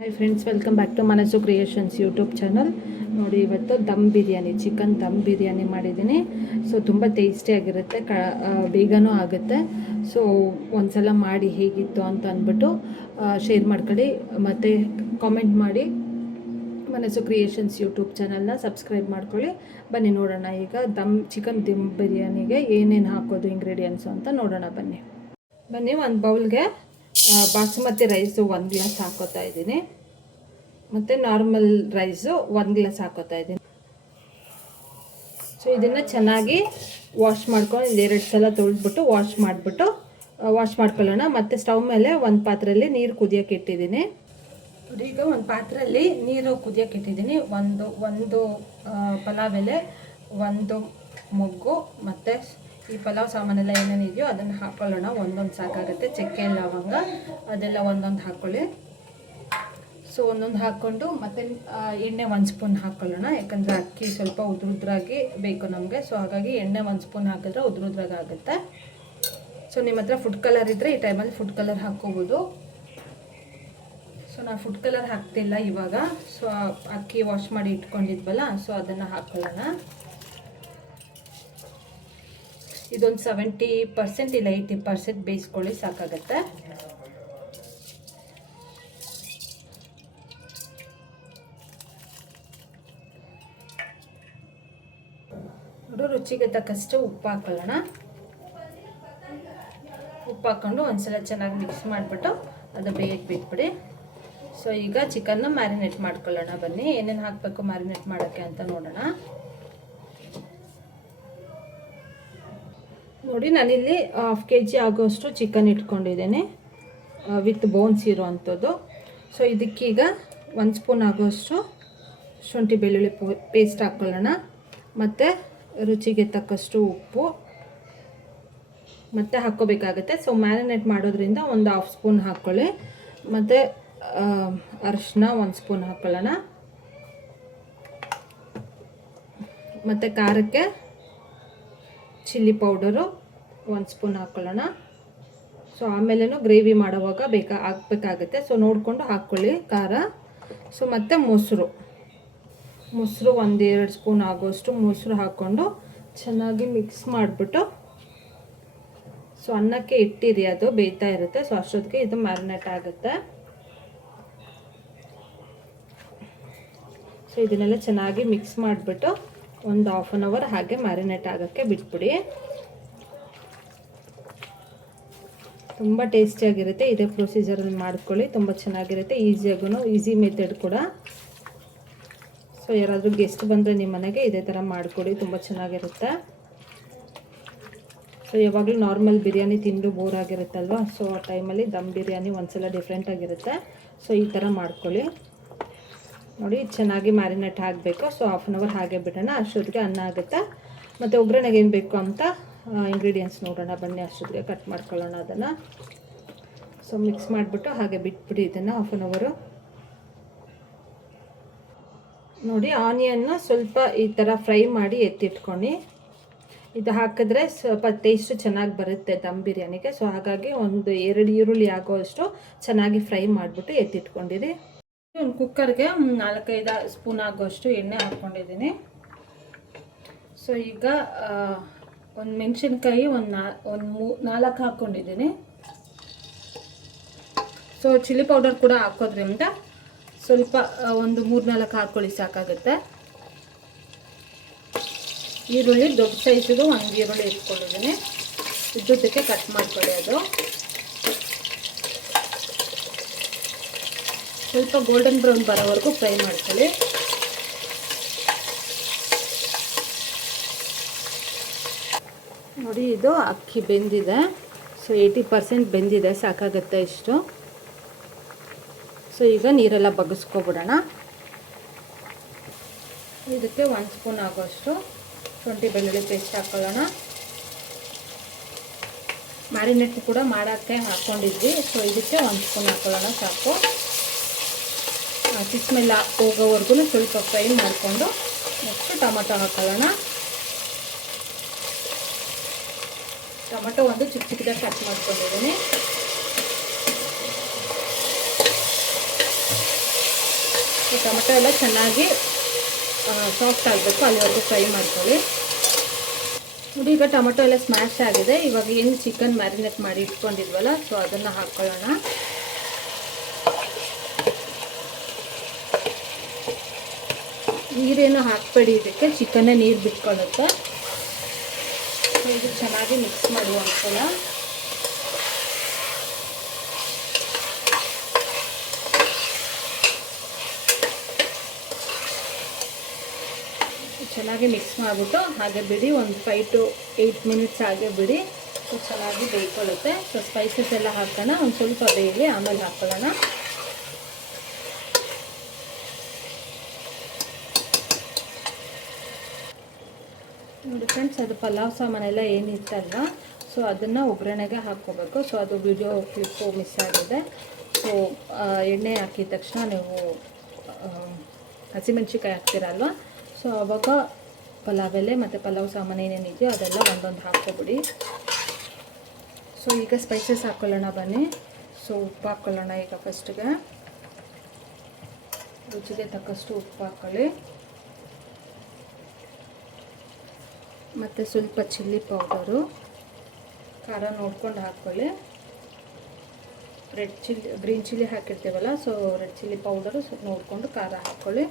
Hi friends, welcome back to Manassu creations YouTube channel. ನೋಡಿ, ಇವತ್ತು dum biryani, chicken dum biryani ಮಾಡಿದ್ದೀನಿ. ಸೊ ತುಂಬ ಟೇಸ್ಟಿಯಾಗಿರುತ್ತೆ, ಬೇಗನೂ ಆಗುತ್ತೆ. ಸೊ ಒಂದ್ಸಲ ಮಾಡಿ ಹೇಗಿತ್ತು ಅಂತ ಅಂದ್ಬಿಟ್ಟು ಶೇರ್ ಮಾಡ್ಕೊಳ್ಳಿ, ಮತ್ತು ಕಾಮೆಂಟ್ ಮಾಡಿ. ಮನಸ್ಸು ಕ್ರಿಯೇಷನ್ಸ್ ಯೂಟ್ಯೂಬ್ ಚಾನಲ್ನ ಸಬ್ಸ್ಕ್ರೈಬ್ ಮಾಡ್ಕೊಳ್ಳಿ. ಬನ್ನಿ ನೋಡೋಣ ಈಗ ಚಿಕನ್ ದಮ್ ಬಿರಿಯಾನಿಗೆ ಏನೇನು ಹಾಕೋದು ಇಂಗ್ರೀಡಿಯೆಂಟ್ಸು ಅಂತ ನೋಡೋಣ. ಬನ್ನಿ ಒಂದು ಬೌಲ್ಗೆ ಬಾಸುಮತಿ ರೈಸು 1 ಗ್ಲಾಸ್ ಹಾಕೋತಾ ಇದ್ದೀನಿ, ಮತ್ತು ನಾರ್ಮಲ್ ರೈಸು 1 ಗ್ಲಾಸ್ ಹಾಕೋತಾ ಇದ್ದೀನಿ. ಸೊ ಇದನ್ನು ಚೆನ್ನಾಗಿ ವಾಶ್ ಮಾಡ್ಕೊಂಡು 2 ಸಲ ತೊಳೆದ್ಬಿಟ್ಟು ವಾಶ್ ಮಾಡ್ಕೊಳ್ಳೋಣ. ಮತ್ತು ಸ್ಟವ್ ಮೇಲೆ ಒಂದು ಪಾತ್ರೆಯಲ್ಲಿ ನೀರು ಕುದಿಯೋಕೆ ಇಟ್ಟಿದ್ದೀನಿ. ಈಗ ಒಂದು ಪಾತ್ರೆಯಲ್ಲಿ ನೀರು ಕುದಿಯೋಕೆ ಇಟ್ಟಿದ್ದೀನಿ. ಒಂದು ಪಲಾವ್ ಎಲೆ, ಒಂದು ಮೊಗ್ಗು, ಮತ್ತು ಈ ಪಲಾವ್ ಸಾಮಾನೆಲ್ಲ ಏನೇನಿದೆಯೋ ಅದನ್ನು ಹಾಕ್ಕೊಳ್ಳೋಣ. ಒಂದೊಂದು ಸಾಕಾಗುತ್ತೆ. ಚಕ್ಕೆ, ಲವಂಗ ಅದೆಲ್ಲ ಒಂದೊಂದು ಹಾಕ್ಕೊಳ್ಳಿ. ಸೊ ಒಂದೊಂದು ಹಾಕ್ಕೊಂಡು ಮತ್ತು ಎಣ್ಣೆ 1 ಸ್ಪೂನ್ ಹಾಕ್ಕೊಳ್ಳೋಣ. ಯಾಕಂದರೆ ಅಕ್ಕಿ ಸ್ವಲ್ಪ ಉದ್ರಾಗಿ ಬೇಕು ನಮಗೆ. ಸೊ ಹಾಗಾಗಿ ಎಣ್ಣೆ 1 ಸ್ಪೂನ್ ಹಾಕಿದ್ರೆ ಉದ್ರಾಗಿ ಆಗುತ್ತೆ. ಸೊ ನಿಮ್ಮ ಹತ್ರ ಫುಡ್ ಕಲರ್ ಇದ್ದರೆ ಈ ಟೈಮಲ್ಲಿ ಫುಡ್ ಕಲರ್ ಹಾಕ್ಕೋಬೋದು. ಸೊ ನಾನು ಫುಡ್ ಕಲರ್ ಹಾಕ್ತಿಲ್ಲ ಇವಾಗ. ಸೊ ಅಕ್ಕಿ ವಾಶ್ ಮಾಡಿ ಇಟ್ಕೊಂಡಿದ್ವಲ್ಲ, ಸೊ ಅದನ್ನು ಹಾಕ್ಕೊಳ್ಳೋಣ. ಇದೊಂದು 70% ಇಲ್ಲ 80% ಬೇಯಿಸ್ಕೊಳ್ಳಿ, ಸಾಕಾಗತ್ತೆ. ರುಚಿಗೆ ತಕ್ಕಷ್ಟು ಉಪ್ಪು ಹಾಕೊಳ್ಳೋಣ. ಉಪ್ಪು ಹಾಕ್ಕೊಂಡು ಒಂದ್ಸಲ ಚೆನ್ನಾಗಿ ಮಿಕ್ಸ್ ಮಾಡಿಬಿಟ್ಟು ಅದು ಬೇಯಕ್ಕೆ ಬಿಟ್ಬಿಡಿ. ಸೊ ಈಗ ಚಿಕನ್ನ ಮ್ಯಾರಿನೇಟ್ ಮಾಡ್ಕೊಳ್ಳೋಣ. ಬನ್ನಿ ಏನೇನು ಹಾಕಬೇಕು ಮ್ಯಾರಿನೇಟ್ ಮಾಡೋಕ್ಕೆ ಅಂತ ನೋಡೋಣ. ನೋಡಿ, ನಾನಿಲ್ಲಿ 1/2 kg ಆಗೋಷ್ಟು ಚಿಕನ್ ಇಟ್ಕೊಂಡಿದ್ದೇನೆ, ವಿತ್ ಬೋನ್ಸ್ ಇರೋ ಅಂಥದ್ದು. ಸೊ ಇದಕ್ಕೀಗ 1 ಸ್ಪೂನ್ ಆಗೋಷ್ಟು ಶುಂಠಿ ಬೆಳ್ಳುಳ್ಳಿ ಪೇಸ್ಟ್ ಹಾಕ್ಕೊಳ್ಳೋಣ. ಮತ್ತು ರುಚಿಗೆ ತಕ್ಕಷ್ಟು ಉಪ್ಪು ಮತ್ತು ಹಾಕ್ಕೋಬೇಕಾಗತ್ತೆ. ಸೊ ಮ್ಯಾರಿನೇಟ್ ಮಾಡೋದ್ರಿಂದ ಒಂದು 1/2 ಸ್ಪೂನ್ ಹಾಕ್ಕೊಳ್ಳಿ. ಮತ್ತು ಅರಿಶಿನ 1 ಸ್ಪೂನ್ ಹಾಕ್ಕೊಳ್ಳೋಣ. ಮತ್ತು ಖಾರಕ್ಕೆ ಚಿಲ್ಲಿ ಪೌಡರು 1 ಸ್ಪೂನ್ ಹಾಕ್ಕೊಳ್ಳೋಣ. ಸೊ ಆಮೇಲೇನು ಗ್ರೇವಿ ಮಾಡುವಾಗ ಹಾಕಬೇಕಾಗುತ್ತೆ. ಸೊ ನೋಡಿಕೊಂಡು ಹಾಕ್ಕೊಳ್ಳಿ ಖಾರ. ಸೊ ಮತ್ತು ಮೊಸರು 1-2 ಸ್ಪೂನ್ ಆಗೋಷ್ಟು ಮೊಸರು ಹಾಕ್ಕೊಂಡು ಚೆನ್ನಾಗಿ ಮಿಕ್ಸ್ ಮಾಡಿಬಿಟ್ಟು, ಸೊ ಅನ್ನಕ್ಕೆ ಇಟ್ಟಿರಿ, ಅದು ಬೇಯ್ತಾ ಇರುತ್ತೆ. ಸೊ ಅಷ್ಟೊತ್ತಿಗೆ ಇದು ಮ್ಯಾರಿನೇಟ್ ಆಗುತ್ತೆ. ಸೊ ಇದನ್ನೆಲ್ಲ ಚೆನ್ನಾಗಿ ಮಿಕ್ಸ್ ಮಾಡಿಬಿಟ್ಟು ಒಂದು 1/2 hour ಹಾಗೆ ಮ್ಯಾರಿನೇಟ್ ಆಗೋಕ್ಕೆ ಬಿಟ್ಬಿಡಿ. ತುಂಬ ಟೇಸ್ಟಿಯಾಗಿರುತ್ತೆ. ಇದೇ ಪ್ರೊಸೀಜರಲ್ಲಿ ಮಾಡ್ಕೊಳ್ಳಿ, ತುಂಬ ಚೆನ್ನಾಗಿರುತ್ತೆ. ಈಸಿ ಮೆಥಡ್ ಕೂಡ. ಸೊ ಯಾರಾದರೂ ಗೆಸ್ಟ್ ಬಂದರೆ ನಿಮ್ಮ ಮನೆಗೆ ಇದೇ ಥರ ಮಾಡಿಕೊಡಿ, ತುಂಬ ಚೆನ್ನಾಗಿರುತ್ತೆ. ಸೊ ಯಾವಾಗಲೂ ನಾರ್ಮಲ್ ಬಿರಿಯಾನಿ ತಿಂದು ಬೋರ್ ಆಗಿರುತ್ತಲ್ವ, ಸೊ ಆ ಟೈಮಲ್ಲಿ ದಮ್ ಬಿರಿಯಾನಿ ಒಂದ್ಸಲ ಡಿಫ್ರೆಂಟಾಗಿರುತ್ತೆ. ಸೊ ಈ ಥರ ಮಾಡ್ಕೊಳ್ಳಿ. ನೋಡಿ, ಚೆನ್ನಾಗಿ ಮ್ಯಾರಿನೇಟ್ ಆಗಬೇಕು. ಸೊ 1/2 hour ಹಾಗೆ ಬಿಡೋಣ. ಅಷ್ಟೊತ್ತಿಗೆ ಅನ್ನ ಆಗುತ್ತೆ. ಮತ್ತು ಒಗ್ಗರಣೆಗೆ ಏನು ಬೇಕು ಅಂತ ಇಂಗ್ರೀಡಿಯೆಂಟ್ಸ್ ನೋಡೋಣ. ಬನ್ನಿ, ಅಷ್ಟೊತ್ತಿಗೆ ಕಟ್ ಮಾಡ್ಕೊಳ್ಳೋಣ ಅದನ್ನು. ಸೊ ಮಿಕ್ಸ್ ಮಾಡಿಬಿಟ್ಟು ಹಾಗೆ ಬಿಟ್ಬಿಡಿ ಇದನ್ನು 1/2 hour. ನೋಡಿ, ಆನಿಯನ್ನ ಸ್ವಲ್ಪ ಈ ಥರ ಫ್ರೈ ಮಾಡಿ ಎತ್ತಿಟ್ಕೊಂಡು, ಇದು ಹಾಕಿದ್ರೆ ಸ್ವಲ್ಪ ಟೇಸ್ಟು ಚೆನ್ನಾಗಿ ಬರುತ್ತೆ ದಮ್ ಬಿರಿಯಾನಿಗೆ. ಸೊ ಹಾಗಾಗಿ 1-2 ಈರುಳ್ಳಿ ಆಗೋಷ್ಟು ಚೆನ್ನಾಗಿ ಫ್ರೈ ಮಾಡಿಬಿಟ್ಟು ಎತ್ತಿಟ್ಕೊಂಡಿರಿ. ಒಂದು ಕುಕ್ಕರ್ಗೆ 4-5 ಸ್ಪೂನ್ ಆಗೋಷ್ಟು ಎಣ್ಣೆ ಹಾಕ್ಕೊಂಡಿದ್ದೀನಿ. ಸೊ ಈಗ ಒಂದು ಮೆಣಸಿನ್ಕಾಯಿ 4 ಹಾಕ್ಕೊಂಡಿದ್ದೀನಿ. ಸೊ ಚಿಲ್ಲಿ ಪೌಡರ್ ಕೂಡ ಹಾಕೋದ್ರಿಂದ ಸ್ವಲ್ಪ ಒಂದು 3-4 ಹಾಕ್ಕೊಳ್ಳಿ, ಸಾಕಾಗುತ್ತೆ. ಈರುಳ್ಳಿ ದೊಡ್ಡ ಸೈಜಿದು 1 ಈರುಳ್ಳಿ ಇಟ್ಕೊಂಡಿದ್ದೀನಿ, ಉದ್ದಕ್ಕೆ ಕಟ್ ಮಾಡ್ಕೊಳ್ಳಿ. ಅದು ಸ್ವಲ್ಪ ಗೋಲ್ಡನ್ ಬ್ರೌನ್ ಬರೋವರೆಗೂ ಫ್ರೈ ಮಾಡ್ಕೊಳ್ಳಿ. ನೋಡಿ, ಇದು ಅಕ್ಕಿ ಬೆಂದಿದೆ. ಸೊ 80% ಬೆಂದಿದೆ, ಸಾಕಾಗುತ್ತೆ ಇಷ್ಟು. ಸೊ ಈಗ ನೀರೆಲ್ಲ ಬಗ್ಗಿಸ್ಕೊಬಿಡೋಣ. ಇದಕ್ಕೆ 1 ಸ್ಪೂನ್ ಆಗೋಷ್ಟು ಶುಂಠಿ ಬೆಳ್ಳುಳ್ಳಿ ಪೇಸ್ಟ್ ಹಾಕ್ಕೊಳ್ಳೋಣ. ಮ್ಯಾರಿನೇಟ್ ಕೂಡ ಮಾಡೋಕ್ಕೆ ಹಾಕ್ಕೊಂಡಿದ್ವಿ. ಸೊ ಇದಕ್ಕೆ 1 ಸ್ಪೂನ್ ಹಾಕ್ಕೊಳ್ಳೋಣ, ಸಾಕು. ಸ್ಮೆಲ್ ಹೋಗೋವರೆಗೂ ಸ್ವಲ್ಪ ಫ್ರೈ ಮಾಡಿಕೊಂಡು ನೆಕ್ಸ್ಟ್ ಟೊಮೊಟೊ ಹಾಕ್ಕೊಳ್ಳೋಣ. ಟೊಮೊಟೊ ಒಂದು ಚಿಕ್ಕದಾಗಿ ಕಟ್ ಮಾಡ್ಕೊಂಡಿದ್ದೀನಿ. ಈ ಟೊಮೆಟೊ ಎಲ್ಲ ಚೆನ್ನಾಗಿ ಸಾಫ್ಟ್ ಆಗಬೇಕು, ಅಲ್ಲಿವರೆಗೂ ಫ್ರೈ ಮಾಡ್ಕೊಳ್ಳಿ. ನೋಡಿ ಈಗ ಟೊಮೆಟೊ ಎಲ್ಲ ಸ್ಮ್ಯಾಶ್ ಆಗಿದೆ. ಇವಾಗ ಏನು ಚಿಕನ್ ಮ್ಯಾರಿನೇಟ್ ಮಾಡಿ ಇಟ್ಕೊಂಡಿದ್ವಲ್ಲ, ಸೊ ಅದನ್ನು ಹಾಕ್ಕೊಳ್ಳೋಣ. ನೀರೇನು ಹಾಕಬೇಡಿ, ಇದಕ್ಕೆ ಚಿಕನ್ನೇ ನೀರು ಬಿಟ್ಕೊಳ್ಳುತ್ತೆ. ಸೊ ಇದು ಚೆನ್ನಾಗಿ ಮಿಕ್ಸ್ ಮಾಡುವ ಒಂದ್ಸಲ. ಚೆನ್ನಾಗಿ ಮಿಕ್ಸ್ ಮಾಡಿಬಿಟ್ಟು ಹಾಗೆ ಬಿಡಿ, ಒಂದು 5 to 8 ಮಿನಿಟ್ಸ್ ಹಾಗೆ ಬಿಡಿ. ಸೊ ಚೆನ್ನಾಗಿ ಬೇಯ್ಕೊಳ್ಳುತ್ತೆ. ಸೊ ಸ್ಪೈಸಸ್ ಎಲ್ಲ ಹಾಕೋಣ, ಒಂದು ಸ್ವಲ್ಪ ಬೇಯಲಿ, ಆಮೇಲೆ ಹಾಕ್ಕೊಳ್ಳೋಣ. ನೋಡಿ ಫ್ರೆಂಡ್ಸ್, ಅದು ಪಲಾವ್ ಸಾಮಾನೆಲ್ಲ ಏನಿತ್ತಲ್ವ, ಸೊ ಅದನ್ನು ಒಗ್ಗರಣೆಗೆ ಹಾಕ್ಕೋಬೇಕು. ಸೊ ಅದು ವಿಡಿಯೋ ಕ್ಲಿಪ್ಪು ಮಿಸ್ ಆಗಿದೆ. ಸೊ ಎಣ್ಣೆ ಹಾಕಿದ ತಕ್ಷಣ ನೀವು ಹಸಿಮೆಣ್ಸಿಕಾಯಿ ಹಾಕ್ತೀರಲ್ವ, ಸೊ ಆವಾಗ ಪಲಾವ್ ಎಲೆ ಮತ್ತು ಪಲಾವ್ ಸಾಮಾನು ಏನೇನಿದೆಯೋ ಅದೆಲ್ಲ ಒಂದೊಂದು ಹಾಕ್ಕೊಬಿಡಿ. ಸೊ ಈಗ ಸ್ಪೈಸಸ್ ಹಾಕ್ಕೊಳ್ಳೋಣ ಬನ್ನಿ. ಸೊ ಉಪ್ಪು ಹಾಕ್ಕೊಳ್ಳೋಣ. ಈಗ ಫಸ್ಟಿಗೆ ರುಚಿಗೆ ತಕ್ಕಷ್ಟು ಉಪ್ಪು ಹಾಕ್ಕೊಳ್ಳಿ. ಮತ್ತು ಸ್ವಲ್ಪ ಚಿಲ್ಲಿ ಪೌಡರು, ಖಾರ ನೋಡ್ಕೊಂಡು ಹಾಕ್ಕೊಳ್ಳಿ. ಗ್ರೀನ್ ಚಿಲ್ಲಿ ಹಾಕಿರ್ತೀವಲ್ಲ, ಸೊ ರೆಡ್ ಚಿಲ್ಲಿ ಪೌಡರು ಸ್ವಲ್ಪ ನೋಡಿಕೊಂಡು ಖಾರ ಹಾಕ್ಕೊಳ್ಳಿ.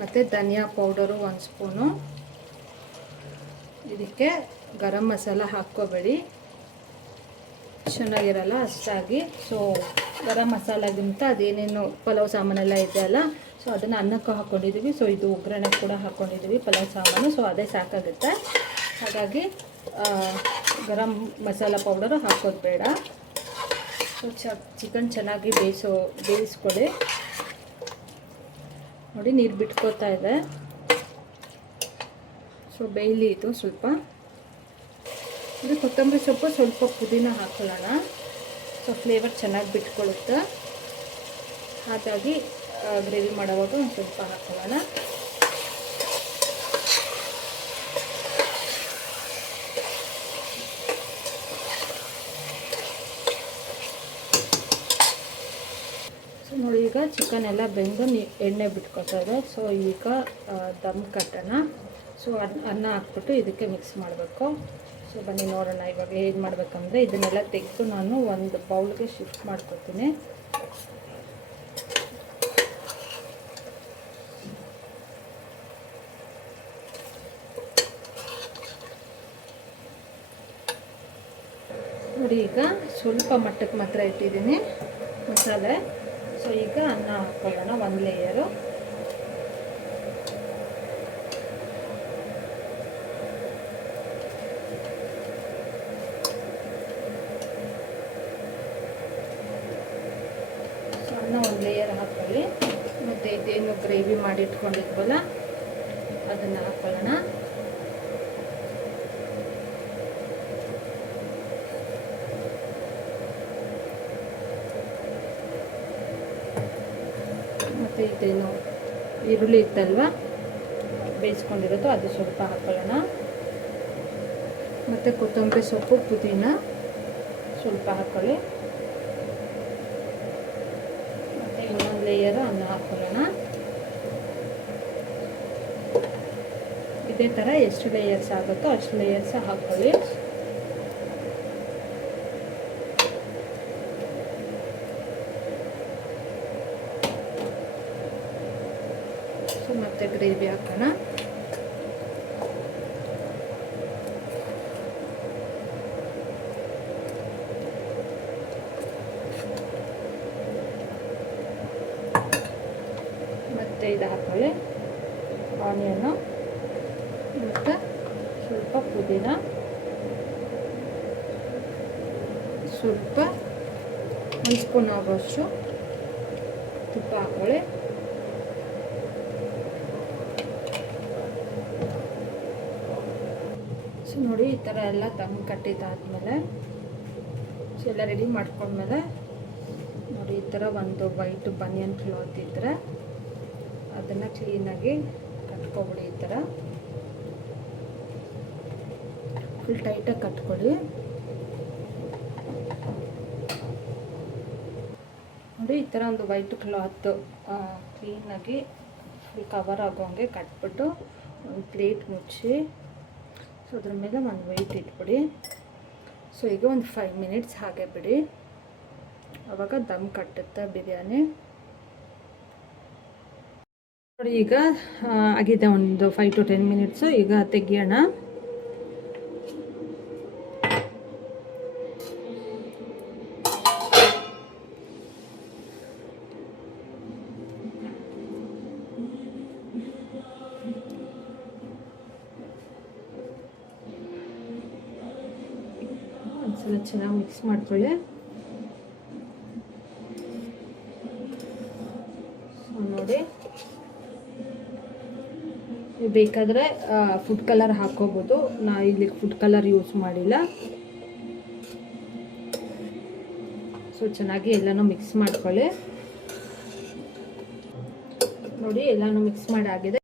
ಮತ್ತು ಧನಿಯಾ ಪೌಡರು 1 ಸ್ಪೂನು. ಇದಕ್ಕೆ ಗರಂ ಮಸಾಲ ಹಾಕ್ಕೋಬೇಡಿ, ಚೆನ್ನಾಗಿರಲ್ಲ ಅಷ್ಟಾಗಿ. ಸೊ ಗರಂ ಮಸಾಲಾಗಿಂತ ಅದೇನೇನು ಪಲಾವ್ ಸಾಮಾನೆಲ್ಲ ಇದೆ ಅಲ್ಲ, ಸೊ ಅದನ್ನು ಅನ್ನಕ್ಕೂ ಹಾಕ್ಕೊಂಡಿದ್ದೀವಿ. ಸೊ ಇದು ಒಗ್ಗರಣೆ ಕೂಡ ಹಾಕ್ಕೊಂಡಿದ್ದೀವಿ ಪಲಾವ್ ಸಾಮಾನು, ಸೊ ಅದೇ ಸಾಕಾಗುತ್ತೆ. ಹಾಗಾಗಿ ಗರಂ ಮಸಾಲ ಪೌಡರು ಹಾಕೋದು ಬೇಡ. ಸೊ ಚಿಕನ್ ಚೆನ್ನಾಗಿ ಬೇಯಿಸ್ಕೊಳ್ಳಿ. ನೋಡಿ ನೀರು ಬಿಟ್ಕೋತಾ ಇದೆ. ಸೊ ಬೇಯಲಿ ಇದು ಸ್ವಲ್ಪ. ಇದು ಕೊತ್ತಂಬರಿ ಸೊಪ್ಪು, ಸ್ವಲ್ಪ ಪುದೀನ ಹಾಕ್ಕೊಳ್ಳೋಣ. ಸೊ ಫ್ಲೇವರ್ ಚೆನ್ನಾಗಿ ಬಿಟ್ಕೊಳ್ಳುತ್ತೆ. ಹಾಗಾಗಿ ಗ್ರೇವಿ ಮಾಡೋವಾಗ ಒಂದು ಸ್ವಲ್ಪ ಹಾಕ್ಕೊಳ್ಳೋಣ. ಸೊ ನೋಡಿ ಈಗ ಚಿಕನ್ ಎಲ್ಲ ಬೆಂದು ಎಣ್ಣೆ ಬಿಟ್ಕೊತಾ ಇದೆ. ಸೊ ಈಗ ದಮ್ ಕಟ್ಟೋಣ. ಸೊ ಅನ್ನ ಹಾಕ್ಬಿಟ್ಟು ಇದಕ್ಕೆ ಮಿಕ್ಸ್ ಮಾಡಬೇಕು. ಸೊ ಬನ್ನಿ ನೋಡೋಣ ಇವಾಗ ಹೇಗೆ ಮಾಡಬೇಕಂದ್ರೆ, ಇದನ್ನೆಲ್ಲ ತೆಗೆದು ನಾನು ಒಂದು ಬೌಲ್ಗೆ ಶಿಫ್ಟ್ ಮಾಡ್ಕೊತೀನಿ. ನೋಡಿ ಈಗ ಸ್ವಲ್ಪ ಮಟ್ಟಕ್ಕೆ ಮಾತ್ರ ಇಟ್ಟಿದ್ದೀನಿ ಮಸಾಲೆ. ಸೊ ಈಗ ಅನ್ನ ಹಾಕ್ಕೊಳ್ಳೋಣ, 1 ಲೇಯರು. ಸೊ ಅನ್ನ 1 ಲೇಯರ್ ಹಾಕ್ಕೊಳ್ಳಿ. ಮತ್ತು ಇದೇನು ಗ್ರೇವಿ ಮಾಡಿ ಇಟ್ಕೊಂಡಿದ್ವಲ್ಲ ಅದನ್ನು ಹಾಕ್ಕೊಳ್ಳೋಣ. ಮತ್ತು ಇದೇನು ಈರುಳ್ಳಿ ಇತ್ತಲ್ವ ಬೇಯಿಸ್ಕೊಂಡಿರೋದು ಅದು ಸ್ವಲ್ಪ ಹಾಕ್ಕೊಳ್ಳೋಣ. ಮತ್ತು ಕೊತ್ತಂಬರಿ ಸೊಪ್ಪು, ಪುದೀನ ಸ್ವಲ್ಪ ಹಾಕ್ಕೊಳ್ಳಿ. ಮತ್ತು ಇನ್ನೊಂದು ಲೇಯರು ಅನ್ನ ಹಾಕ್ಕೊಳ್ಳೋಣ. ಇದೇ ಥರ ಎಷ್ಟು ಲೇಯರ್ಸ್ ಆಗುತ್ತೋ ಅಷ್ಟು ಲೇಯರ್ಸ್ ಹಾಕ್ಕೊಳ್ಳಿ. ಮತ್ತು ಗ್ರೇವಿ ಹಾಕೋಣ. ಮತ್ತು ಇದು ಹಾಕೊಳ್ಳಿ, ಆನಿಯನ್ನು ಮತ್ತು ಸ್ವಲ್ಪ ಪುದೀನ, ಸ್ವಲ್ಪ 1 ಸ್ಪೂನ್ ಆಗೋಷ್ಟು ತುಪ್ಪ ಹಾಕೊಳ್ಳಿ. ಸೊ ನೋಡಿ ಈ ಥರ ಎಲ್ಲ ದಮ್ ಕಟ್ಟಿದ್ದಾದಮೇಲೆ, ಸೊ ಎಲ್ಲ ರೆಡಿ ಮಾಡ್ಕೊಂಡ್ಮೇಲೆ ನೋಡಿ ಈ ಥರ ಒಂದು ವೈಟ್ ಬನಿಯನ್ ಕ್ಲಾತ್ ಇದ್ದರೆ ಅದನ್ನು ಕ್ಲೀನಾಗಿ ಕಟ್ಕೊಬಿಡಿ. ಈ ಥರ ಫುಲ್ ಟೈಟಾಗಿ ಕಟ್ಕೊಳ್ಳಿ. ನೋಡಿ ನೋಡಿ ಈ ಥರ ಒಂದು ವೈಟ್ ಕ್ಲಾತ್ ಕ್ಲೀನಾಗಿ ಫುಲ್ ಕವರ್ ಆಗೋಂಗೆ ಕಟ್ಬಿಟ್ಟು ಒಂದು ಪ್ಲೇಟ್ ಮುಚ್ಚಿ, ಸೊ ಅದ್ರ ಮೇಲೆ ಒಂದು ವೆಯ್ಟ್ ಇಟ್ಬಿಡಿ. ಸೊ ಈಗ ಒಂದು 5 ಮಿನಿಟ್ಸ್ ಹಾಗೆ ಬಿಡಿ, ಆವಾಗ ದಮ್ ಕಟ್ಟುತ್ತೆ ಬಿರಿಯಾನಿ. ನೋಡಿ ಈಗ ಆಗಿದೆ ಒಂದು 5 to 10 ಮಿನಿಟ್ಸು. ಈಗ ತೆಗಿಯೋಣ. ಒಂದ್ಸಲ ಚೆನ್ನಾಗಿ ಮಿಕ್ಸ್ ಮಾಡ್ಕೊಳ್ಳಿ. ನೋಡಿ ನೀವು ಬೇಕಾದರೆ ಫುಡ್ ಕಲರ್ ಹಾಕೋಬೋದು, ನಾ ಇಲ್ಲಿ ಫುಡ್ ಕಲರ್ ಯೂಸ್ ಮಾಡಿಲ್ಲ. ಸೊ ಚೆನ್ನಾಗಿ ಎಲ್ಲನೂ ಮಿಕ್ಸ್ ಮಾಡ್ಕೊಳ್ಳಿ. ನೋಡಿ ಎಲ್ಲನೂ ಮಿಕ್ಸ್ ಮಾಡಿ ಆಗಿದೆ.